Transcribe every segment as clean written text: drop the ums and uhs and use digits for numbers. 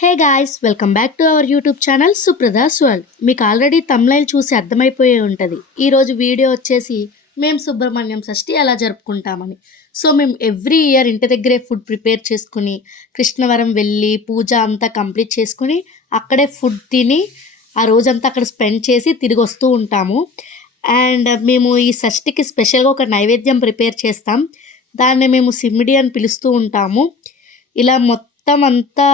Hey guys, welcome back to our YouTube channel Supradas world. మీకు already thumbnail చూసి అర్థమైపోయే ఉంటుంది. ఈరోజు వీడియో వచ్చేసి మేము సుబ్రహ్మణ్యం షష్ఠి ఎలా జరుపుకుంటామని. సో మేము ఎవ్రీ ఇయర్ ఇంటి దగ్గరే ఫుడ్ ప్రిపేర్ చేసుకుని కృష్ణవరం వెళ్ళి పూజ అంతా కంప్లీట్ చేసుకుని అక్కడే ఫుడ్ తిని ఆ రోజంతా అక్కడ స్పెండ్ చేసి తిరిగి వస్తూ ఉంటాము. అండ్ మేము ఈ షష్ఠికి స్పెషల్గా ఒక నైవేద్యం ప్రిపేర్ చేస్తాం. దాన్ని మేము సిమ్మిడి అని పిలుస్తూ ఉంటాము. ఇలా మొత్తం అంతా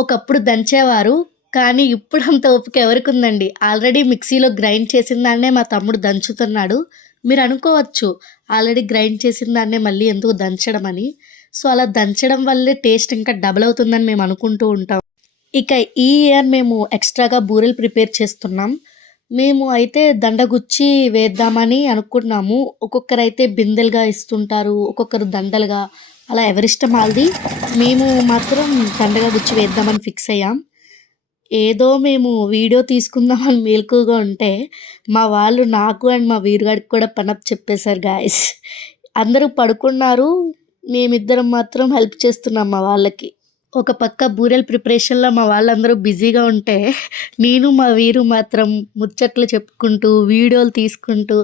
ఒకప్పుడు దంచేవారు. కానీ ఇప్పుడు అంత ఓపిక ఎవరికి ఉందండి. ఆల్రెడీ మిక్సీలో గ్రైండ్ చేసిన దాన్నే మా తమ్ముడు దంచుతున్నాడు. మీరు అనుకోవచ్చు, ఆల్రెడీ గ్రైండ్ చేసిన దాన్నే మళ్ళీ ఎందుకు దంచడం అని. సో అలా దంచడం వల్లే టేస్ట్ ఇంకా డబల్ అవుతుందని మేము అనుకుంటూ ఉంటాం. ఇక ఈ ఇయర్ మేము ఎక్స్ట్రాగా బూరెలు ప్రిపేర్ చేస్తున్నాం. మేము అయితే దండగుచ్చి వేద్దామని అనుకున్నాము. ఒక్కొక్కరైతే బిందెలుగా ఇస్తుంటారు, ఒక్కొక్కరు దండలుగా, అలా ఎవరిష్టం వాళ్ళది. మేము మాత్రం దండగా గుచ్చి వేద్దామని ఫిక్స్ అయ్యాం. ఏదో మేము వీడియో తీసుకుందామని మెలకువగా ఉంటే మా వాళ్ళు నాకు అండ్ మా వీరుగాడికి కూడా పనప్ చెప్పేశారు గాయ్స్. అందరూ పడుకున్నారు. మేమిద్దరం మాత్రం హెల్ప్ చేస్తున్నాం మా వాళ్ళకి. ఒక పక్క బూరెల ప్రిపరేషన్లో మా వాళ్ళందరూ బిజీగా ఉంటే నేను మా వీరు మాత్రం ముచ్చట్లు చెప్పుకుంటూ వీడియోలు తీసుకుంటూ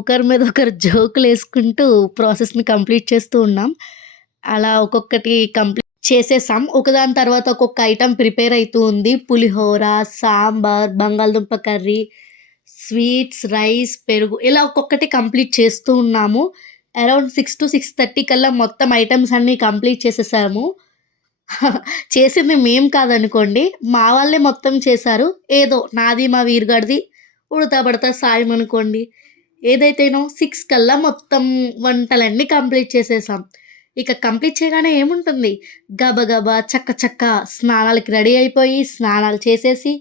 ఒకరి మీద ఒకరు జోకులు వేసుకుంటూ ప్రాసెస్ని కంప్లీట్ చేస్తూ ఉన్నాం. అలా ఒక్కొక్కటి కంప్లీట్ చేసేసాం. ఒకదాని తర్వాత ఒక్కొక్క ఐటెం ప్రిపేర్ అవుతూ ఉంది. పులిహోర, సాంబార్, బంగాళదుంప కర్రీ, స్వీట్స్, రైస్, పెరుగు, ఇలా ఒక్కొక్కటి కంప్లీట్ చేస్తూ ఉన్నాము. అరౌండ్ 6 to 6:30 కల్లా మొత్తం ఐటమ్స్ అన్నీ కంప్లీట్ చేసేసాము. చేసింది మేం కాదనుకోండి, మా వాళ్ళే మొత్తం చేశారు. ఏదో నాది మా వీరుగాడిది ఉడతా పడతా సాయం అనుకోండి. ఏదైతేనో 6 కల్లా మొత్తం వంటలన్నీ కంప్లీట్ చేసేసాం. ఇక కంప్లీట్ చేయగానే ఏముంటుంది, గబగబా చక్క చక్క స్నానాలకి రెడీ అయిపోయి, స్నానాలు చేసేసి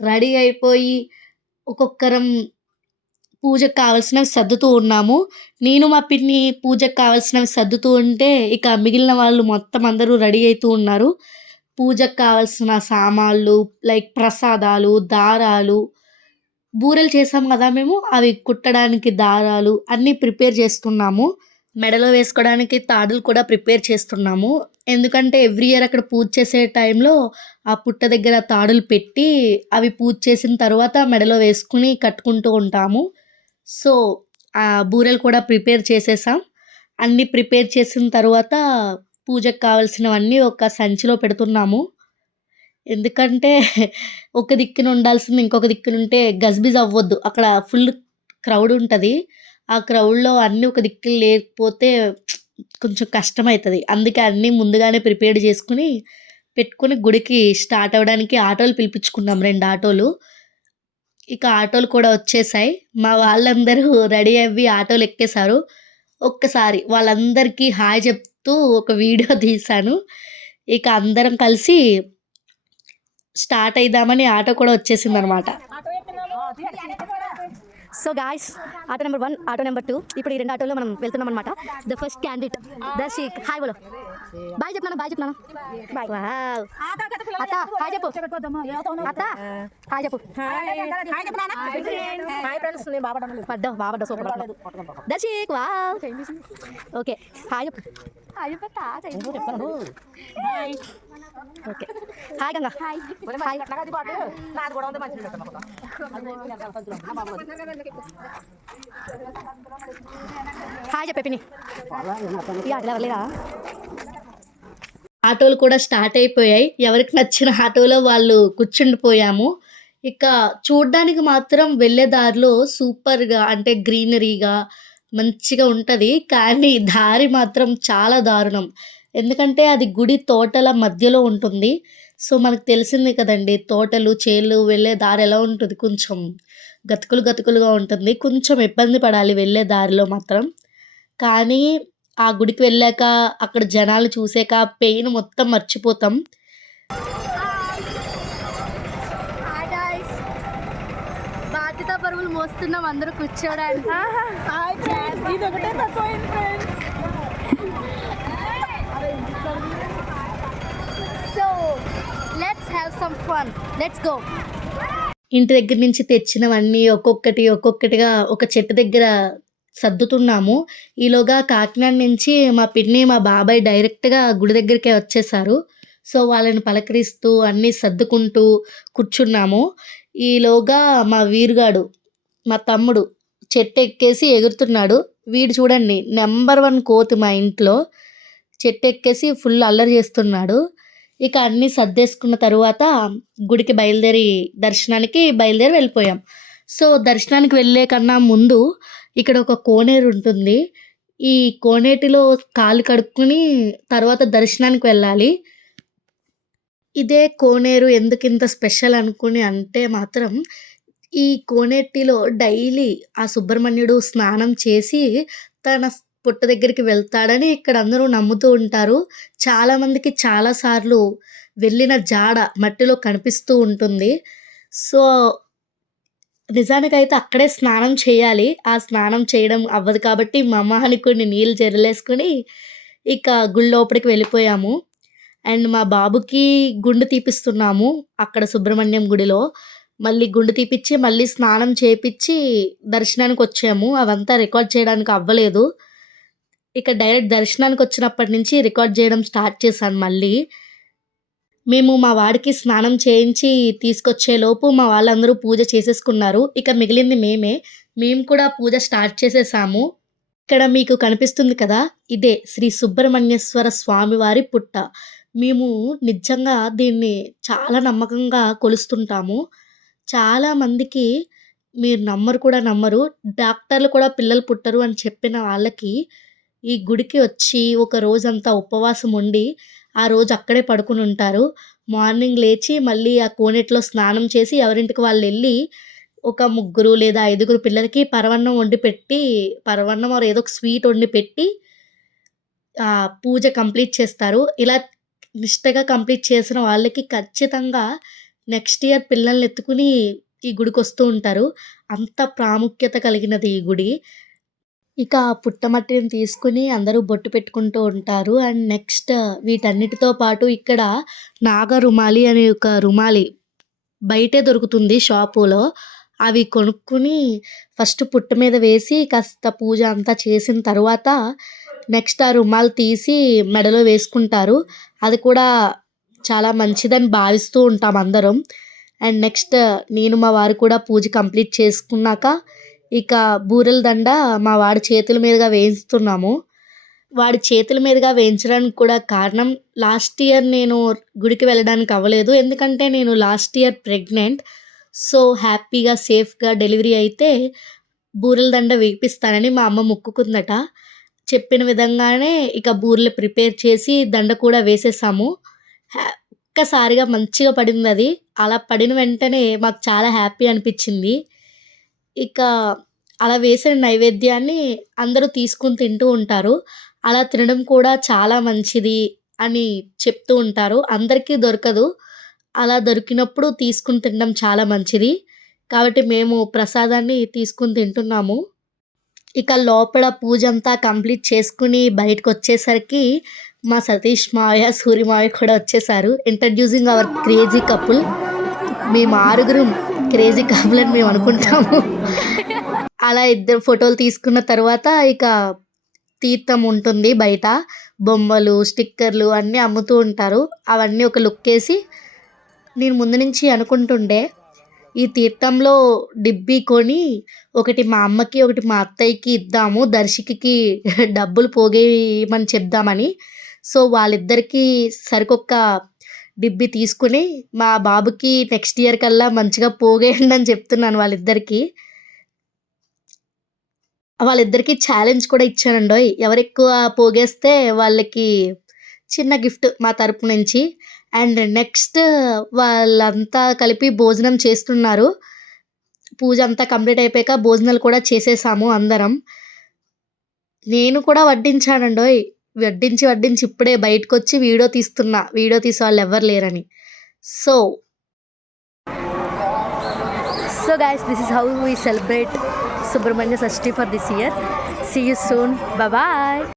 రెడీ అయిపోయి ఒక్కొక్కరం పూజకు కావాల్సినవి సర్దుతూ ఉన్నాము. నేను మా పిన్ని పూజకు కావాల్సినవి సర్దుతూ ఉంటే ఇక మిగిలిన వాళ్ళు మొత్తం అందరూ రెడీ అవుతూ ఉన్నారు. పూజకు కావాల్సిన సామాన్లు లైక్ ప్రసాదాలు, దారాలు, బూరెలు చేసాం కదా మేము, అవి కుట్టడానికి దారాలు అన్నీ ప్రిపేర్ చేస్తున్నాము. మెడలో వేసుకోవడానికి తాడులు కూడా ప్రిపేర్ చేస్తున్నాము. ఎందుకంటే ఎవ్రీ ఇయర్ అక్కడ పూజ చేసే టైంలో ఆ పుట్ట దగ్గర తాడులు పెట్టి అవి పూజ చేసిన తర్వాత మెడలో వేసుకుని కట్టుకుంటూ ఉంటాము. సో ఆ బూరెలు కూడా ప్రిపేర్ చేసేసాం. అన్నీ ప్రిపేర్ చేసిన తర్వాత పూజకు కావాల్సినవన్నీ ఒక సంచిలో పెడుతున్నాము. ఎందుకంటే ఒక దిక్కున ఉండాల్సింది ఇంకొక దిక్కున ఉంటే గజిబిజి అవ్వద్దు. అక్కడ ఫుల్ క్రౌడ్ ఉంటది. ఆ క్రౌడ్‌లో అన్నీ ఒక దిక్కున లేకపోతే కొంచెం కష్టమైతది. అందుకే అన్నీ ముందుగానే ప్రిపేర్డ్ చేసుకొని పెట్టుకొని గుడికి స్టార్ట్ అవ్వడానికి ఆటోలు పిలిపించుకున్నాం, 2 ఆటోలు. ఇక ఆటోలు కూడా వచ్చేసాయి. మా వాళ్ళందరూ రెడీ అవ్వి ఆటోలు ఎక్కేసారు. ఒక్కసారి వాళ్ళందరికీ హాయ్ చెప్తూ ఒక వీడియో తీశాను. ఇక అందరం కలిసి స్టార్ట్ అయిదామని ఆటో కూడా వచ్చేసిందనమాట. So guys, auto number 1, auto number 2, ఇప్పుడు ఈ 2 ఆటోలో మనం వెళ్తున్నాం అనమాట. The first candidate Darshik. Hi బోలో. బాయ్ చెప్తున్నాను, బాయ్ చెప్తున్నాను. వావ్. అత్త హాయ్ చెప్పు. అత్త హాయ్ చెప్పు. పడ్డావు బాబడ్డా, super. Darshik wow. Okay hi చెప్పు. Okay hi Ganga. హాయ్ చెప్పే పిన్ని. ఆటోలు కూడా స్టార్ట్ అయిపోయాయి. ఎవరికి నచ్చిన ఆటోలో వాళ్ళు కూర్చుండిపోయాము. ఇక చూడ్డానికి మాత్రం వెళ్ళే దారిలో సూపర్‌గా అంటే గ్రీనరీగా మంచిగా ఉంటది. కానీ దారి మాత్రం చాలా దారుణం. ఎందుకంటే అది గుడి తోటల మధ్యలో ఉంటుంది. సో మనకు తెలిసిందే కదండీ, తోటలు, చేలు వెళ్ళే దారి ఎలా ఉంటది, కొంచెం గతుకులు గతుకులుగా ఉంటుంది. కొంచెం ఇబ్బంది పడాలి వెళ్ళే దారిలో మాత్రం. కానీ ఆ గుడికి వెళ్ళాక అక్కడ జనాలు చూసాక పెయిన్ మొత్తం మర్చిపోతాం. బాధ్యత బరువులు మోస్తున్నాం అందరూ కూర్చోడానికి. So let's have some fun, let's go. ఇంటి దగ్గర నుంచి తెచ్చినవన్నీ ఒక్కొక్కటిగా ఒక చెట్టు దగ్గర సర్దుతున్నాము. ఈలోగా కాకినాడ నుంచి మా పిన్ని, మా బాబాయ్ డైరెక్ట్‌గా గుడి దగ్గరికే వచ్చేసారు. సో, వాళ్ళని పలకరిస్తూ అన్నీ సర్దుకుంటూ కూర్చున్నాము. ఈలోగా మా వీరుగాడు, మా తమ్ముడు చెట్టెక్కేసి ఎగురుతున్నాడు. వీడు చూడండి నంబర్ 1 కోతి మా ఇంట్లో. చెట్టెక్కేసి ఫుల్ అల్లరి చేస్తున్నాడు. ఇక అన్నీ సర్దేసుకున్న తరువాత గుడికి దర్శనానికి బయలుదేరి వెళ్ళిపోయాం. సో, దర్శనానికి వెళ్ళే కన్నా ముందు ఇక్కడ ఒక కోనేరు ఉంటుంది. ఈ కోనేటిలో కాళ్ళు కడుక్కొని తర్వాత దర్శనానికి వెళ్ళాలి. ఇదే కోనేరు ఎందుకింత స్పెషల్ అనుకుని అంటే మాత్రం, ఈ కోనేటిలో డైలీ ఆ సుబ్రహ్మణ్యుడు స్నానం చేసి తన పుట్ట దగ్గరికి వెళ్తాడని ఇక్కడ అందరూ నమ్ముతూ ఉంటారు. చాలామందికి చాలా సార్లు వెళ్ళిన జాడ మట్టిలో కనిపిస్తూ ఉంటుంది. సో, నిజానికైతే అక్కడే స్నానం చేయాలి. ఆ స్నానం చేయడం అవ్వదు కాబట్టి మా మొహానికి కొన్ని నీళ్ళు జల్లేసుకొని ఇక గుడి లోపలికి వెళ్ళిపోయాము. అండ్ మా బాబుకి గుండు తీపిస్తున్నాము అక్కడ సుబ్రహ్మణ్యం గుడిలో. మళ్ళీ గుండు తీపిచ్చి, మళ్ళీ స్నానం చేపిచ్చి దర్శనానికొచ్చాము. అవంతా రికార్డ్ చేయడానికి అవ్వలేదు. ఇక డైరెక్ట్ దర్శనానికొచ్చినప్పటి నుంచి రికార్డ్ చేయడం స్టార్ట్ చేశాను మళ్ళీ. మేము మా వాడికి స్నానం చేయించి తీసుకొచ్చేలోపు మా వాళ్ళందరూ పూజ చేసేసుకున్నారు. ఇక మిగిలింది మేమే. మేము కూడా పూజ స్టార్ట్ చేసేసాము. ఇక్కడ మీకు కనిపిస్తుంది కదా! ఇదే శ్రీ సుబ్రహ్మణ్యేశ్వర స్వామివారి పుట్ట. మేము నిజంగా దీన్ని చాలా నమ్మకంగా కొలుస్తుంటాము. చాలామందికి మీరు నమ్మరు కూడా నమ్మరు. డాక్టర్లు కూడా పిల్లలు పుట్టరు అని చెప్పిన వాళ్ళకి ఈ గుడికి వచ్చి ఒక రోజంతా ఉపవాసం ఉండి, ఆ రోజు అక్కడే పడుకునుంటారు. మార్నింగ్ లేచి మళ్ళీ ఆ కోనేటిలో స్నానం చేసి ఎవరింటికి వాళ్ళెళ్ళి ఒక ముగ్గురు లేదా ఐదుగురు పిల్లలకి పరవన్నం వండి పెట్టి, పరవన్నం ఆర్ ఏదో ఒక స్వీట్ వండి పెట్టి పూజ కంప్లీట్ చేస్తారు. ఇలా నిష్టగా కంప్లీట్ చేసిన వాళ్ళకి ఖచ్చితంగా నెక్స్ట్ ఇయర్ పిల్లల్నెత్తుకుని ఈ గుడికొస్తూ ఉంటారు. అంత ప్రాముఖ్యత కలిగినది ఈ గుడి. ఇక ఆ పుట్టమట్టిని తీసుకొని అందరూ బొట్టు పెట్టుకుంటూ ఉంటారు. అండ్ నెక్స్ట్ వీటన్నిటితో పాటు ఇక్కడ నాగరుమాలి అనే ఒక రుమాలి బయటే దొరుకుతుంది షాపులో. అవి కొనుక్కొని ఫస్ట్ పుట్ట మీద వేసి కాస్త పూజ అంతా చేసిన తర్వాత నెక్స్ట్ ఆ రుమాలు తీసి మెడలో వేసుకుంటారు. అది కూడా చాలా మంచిదని భావిస్తూ ఉంటాం అందరం. అండ్ నెక్స్ట్ నేను మా వారు కూడా పూజ కంప్లీట్ చేసుకున్నాక ఇక బూరెల దండ మా వాడి చేతుల మీదుగా వేయిస్తున్నాము. వాడి చేతుల మీదుగా వేయించడానికి కూడా కారణం, లాస్ట్ ఇయర్ నేను గుడికి వెళ్ళడానికి అవ్వలేదు. ఎందుకంటే నేను లాస్ట్ ఇయర్ ప్రెగ్నెంట్. సో, హ్యాపీగా సేఫ్‌గా డెలివరీ అయితే బూరెల దండ వేపిస్తానని మా అమ్మ మొక్కుకుందట. చెప్పిన విధంగానే ఇక బూరెలు ప్రిపేర్ చేసి దండ కూడా వేసేసాము. ఒక్కసారిగా మంచిగా పడిందది. అలా పడిన వెంటనే మాకు చాలా హ్యాపీ అనిపిచ్చింది. ఇక అలా వేసిన నైవేద్యాన్ని అందరూ తీసుకొని తింటూ ఉంటారు. అలా తినడం కూడా చాలా మంచిది అని చెప్తూ ఉంటారు. అందరికీ దొరకదు. అలా దొరికినప్పుడు తీసుకొని తినడం చాలా మంచిది. కాబట్టి మేము ప్రసాదాన్ని తీసుకొని తింటున్నాము. ఇక లోపల పూజంతా కంప్లీట్ చేసుకొని బయటకొచ్చేసరికి మా సతీష్ మావయ్య, సూరి మావయ్య కూడా వచ్చేసారు. Introducing our crazy couple. మేము ఆరుగురం క్రేజీ కపుల్ అని మేము అనుకుంటాము. అలా ఇద్దరు ఫోటోలు తీసుకున్న తర్వాత ఇక తీర్థం ఉంటుంది బయట. బొమ్మలు, స్టిక్కర్లు అన్నీ అమ్ముతూ ఉంటారు. అవన్నీ ఒక లుక్కేసి నేను ముందు నుంచి అనుకుంటుండే ఈ తీర్థంలో డిబ్బీ కొని ఒకటి మా అమ్మకి, ఒకటి మా అత్తయ్యకి ఇద్దాము. దర్శికి డబ్బులు పోగేయమని చెప్దామని. సో, వాళ్ళిద్దరికీ సరికొక్క డిబ్బీ తీసుకొని మా బాబుకి నెక్స్ట్ ఇయర్ కల్లా మంచిగా పోగేయండి అని చెప్తున్నాను వాళ్ళిద్దరికీ. వాళ్ళిద్దరికీ ఛాలెంజ్ కూడా ఇచ్చానండోయ్. ఎవరెక్కువ పోగేస్తే వాళ్ళకి చిన్న గిఫ్ట్ మా తరపు నుంచి. అండ్ నెక్స్ట్ వాళ్ళంతా కలిపి భోజనం చేస్తున్నారు. పూజ అంతా కంప్లీట్ అయిపోయాక భోజనాలు కూడా చేసేసాము అందరం. నేను కూడా వడ్డించానండోయ్. వడ్డించి ఇప్పుడే బయటకొచ్చి వీడియో తీస్తున్నా. వీడియో తీసే వాళ్ళు ఎవ్వరు లేరని. So guys, this is how we celebrate Subramanya Shashti for this year. See you soon. Bye bye.